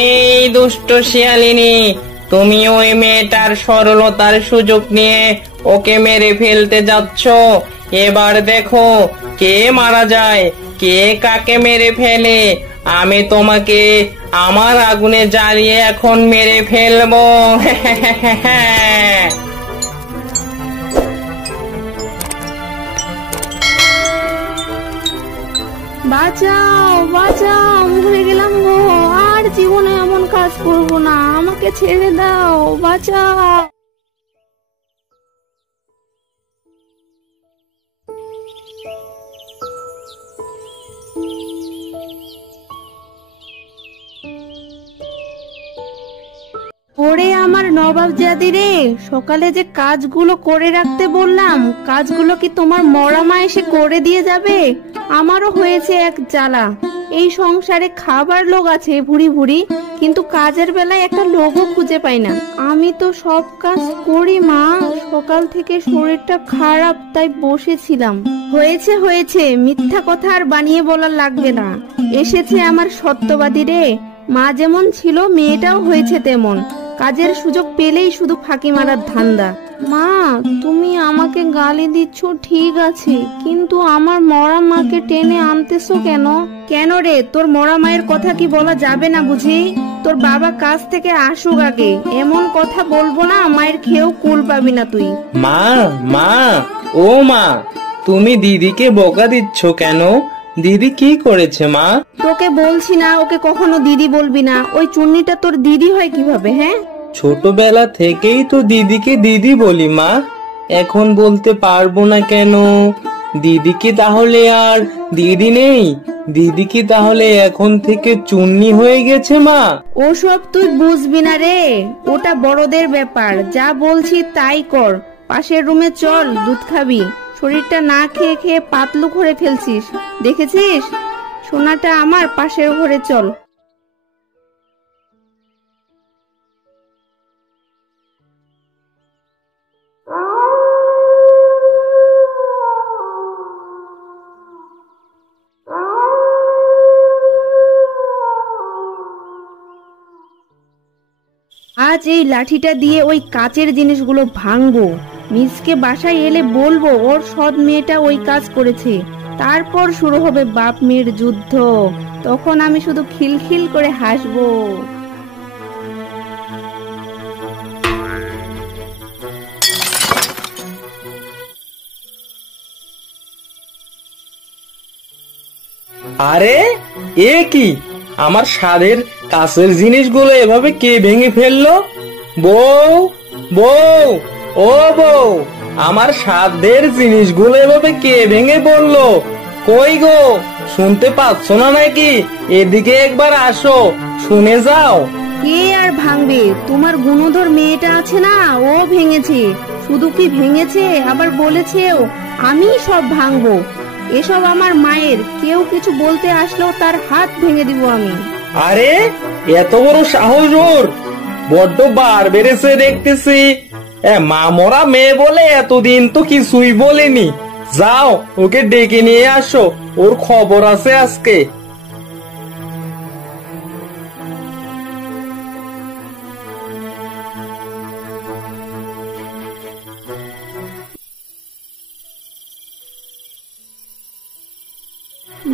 এই দুষ্ট শিয়ালিনী, তুমি ওই মেয়েটার সরলতার সুযোগ নিয়ে ওকে মেরে ফেলতে যাচ্ছ। এবার দেখো কে মারা যায়, কে কাকে মেরে ফেলে। আমি তোমাকে আমার আগুনে জ্বালিয়ে এখন মেরে ফেলবো। বাঁচাও বাঁচাও, মরে গেলাম গো। আর জীবনে এমন কাজ করবো না, আমাকে ছেড়ে দাও, বাঁচাও। ওরে আমার নবাবজাদি রে, সকালে যে কাজগুলো করে রাখতে বললাম, কাজগুলো কি তোমার মরা মা এসে করে দিয়ে যাবে? আমারও হয়েছে এক জ্বালা। এই সংসারে খাবার লোক আছে ভুরি ভুরি, কিন্তু কাজের বেলায় একটা লোকও খুঁজে পাই না। আমি তো সব কাজ করি মা, সকাল থেকে শরীরটা খারাপ তাই বসেছিলাম। হয়েছে হয়েছে, মিথ্যা কথা আর বানিয়ে বলার লাগবে না। এসেছে আমার সত্যবাদী রে। মা যেমন ছিল মেয়েটাও হয়েছে তেমন, কাজের সুযোগ পেলেই শুধু ফাঁকি মারার ধান্দা। মা, তুমি আমাকে গালি দিচ্ছ ঠিক আছে, কিন্তু আমার মরা মাকে টেনে আনতেছো কেন? কেন রে, তোর মরা মায়ের কথা কি বলা যাবে না বুঝি? তোর বাবা কাজ থেকে আসুক আগে, এমন কথা বলবো না, মায়ের খেয়েও কুল পাবি না তুই। মা, মা, ও মা, তুমি দিদিকে বকা দিচ্ছ কেন? দিদি কি করেছে মা? তোকে বলছি না ওকে কখনো দিদি বলবি না। ওই চুন্নিটা তোর দিদি হয় কিভাবে? হ্যাঁ, ছোটবেলা থেকেই তো দিদিকে দিদি বলি মা, এখন বলতে পারবো না কেন? দিদি কি তাহলে আর দিদি নেই? দিদি কি তাহলে এখন থেকে চুন্নি হয়ে গেছে মা? ওসব তুই বুঝবি না রে, ওটা বড়দের ব্যাপার। যা বলছি তাই কর। পাশের রুমে চল, দুধ খাবি। শরীরটা না খেয়ে খেয়ে পাতলু করে ফেলছিস, দেখেছিস? সোনাটা আমার, পাশের ঘরে চল। আজ এই লাঠিটা দিয়ে ওই কাচের জিনিসগুলো ভাঙবো। মিসকে বাসায় এলে বলবো ওর সৎ মেয়েটা ওই কাজ করেছে। তারপর শুরু হবে বাপ মেয়ের যুদ্ধ। তখন আমি শুধু খিলখিল করে হাসবো। আরে এ কি, আমার স্বাদের কাছের জিনিসগুলো এভাবে কে ভেঙে ফেললো? বউ, বউ, ও বউ, আমার স্বাদের জিনিসগুলো এভাবে কে ভেঙে পড়লো? কই গো, শুনতে পাচ্ছ না নাকি? এদিকে একবার আসো, শুনে যাও। কে আর ভাঙবে? তোমার গুণধর মেয়েটা আছে না, ও ভেঙেছে। শুধু কি ভেঙেছে, আবার বলেছেও আমি সব ভাঙবো। এসব আমার মায়ের, কেউ কিছু বলতে আসলেও তার হাত ভেঙে দিব আমি। আরে এত বড় সাহস ওর! বড্ড বার বেড়েছে দেখতেছি। মা মরা মেয়ে বলে এতদিন তো কিছুই বলেনি। যাও ওকে ডেকে নিয়ে আসো, ওর খবর আছে আজকে।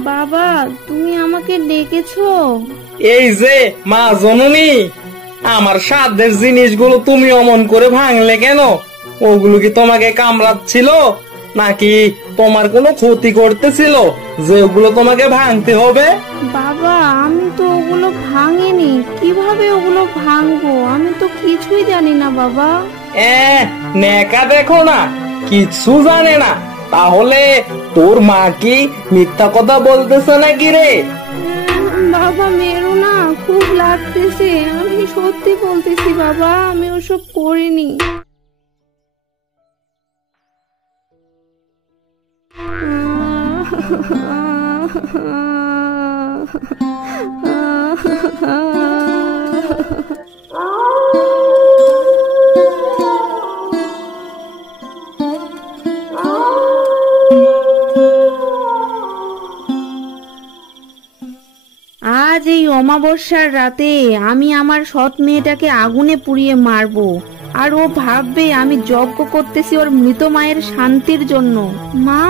বাবা, তুমি আমাকে ডেকেছো? এই যে মা জননী, আমার সাধ্যের জিনিসগুলো তুমি অমন করে ভাঙলে কেন? ওগুলো কি তোমাকে কামড়াচ্ছিল, নাকি তোমার কোনো ক্ষতি করতেছিল যে ওগুলো তোমাকে ভাঙতে হবে? বাবা, আমি তো ওগুলো ভাঙিনি। কিভাবে ওগুলো ভাঙবো? আমি তো কিছুই জানি না বাবা। নেকা দেখো না, কিছু জানে না। তাহলে তোর মা কি মিথ্যা কথা বলতেছে নাকি রে? বাবা মেরো না, খুব লাগতেছে। আমি সত্যি বলতেছি বাবা, আমি ওসব করিনি। আজ এই অমাবস্যার রাতে আমি আমার সৎ মেয়েটাকে আগুনে পুড়িয়ে মারবো, আর ও ভাববে আমি যজ্ঞ করতেছি ওর মৃত মায়ের শান্তির জন্য। মা,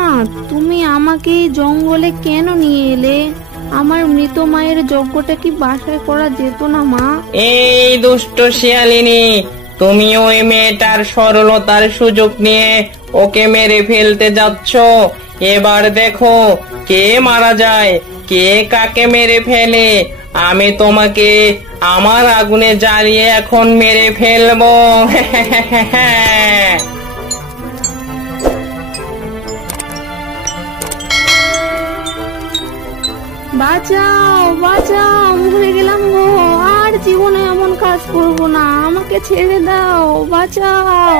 তুমি আমাকে এই জঙ্গলে কেন নিয়ে এলে? আমার মৃত মায়ের যজ্ঞটা কি বাসায় করা যেত না মা? এই দুষ্ট শিয়ালিনী, তুমি ওই মেয়েটার সরলতার সুযোগ নিয়ে ওকে মেরে ফেলতে যাচ্ছ। এবার দেখো কে মারা যায়, কে কাকে মেরে ফেলে। আমি তোমাকে আমার আগুনে জ্বালিয়ে এখন মেরে ফেলবো। বাঁচাও বাঁচাও, মরে গেলাম গো, আর জীবনে এমন কাজ করবো না, আমাকে ছেড়ে দাও, বাঁচাও।